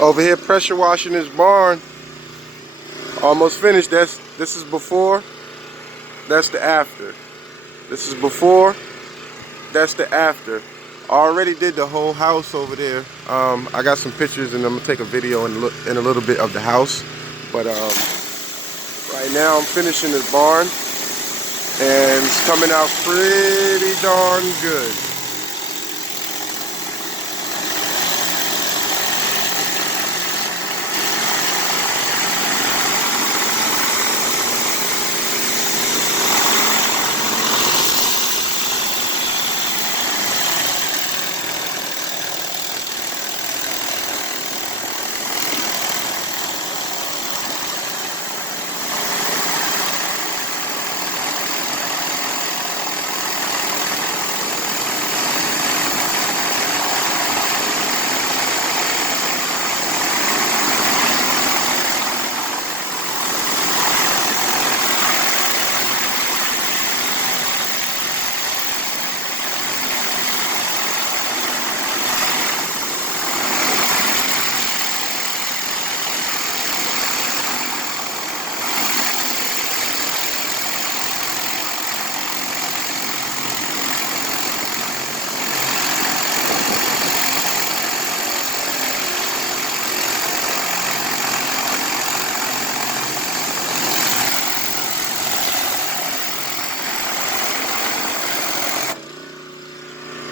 Over here pressure washing this barn. Almost finished. This is before. That's the after. This is before. That's the after. I already did the whole house over there. I got some pictures and I'm gonna take a video in a little bit of the house. But right now I'm finishing this barn and it's coming out pretty darn good.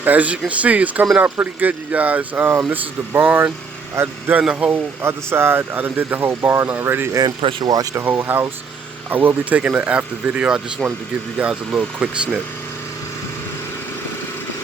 As you can see, it's coming out pretty good, you guys. This is the barn. I've done the whole other side. I done did the whole barn already and pressure washed the whole house. I will be taking the after video. I just wanted to give you guys a little quick snip.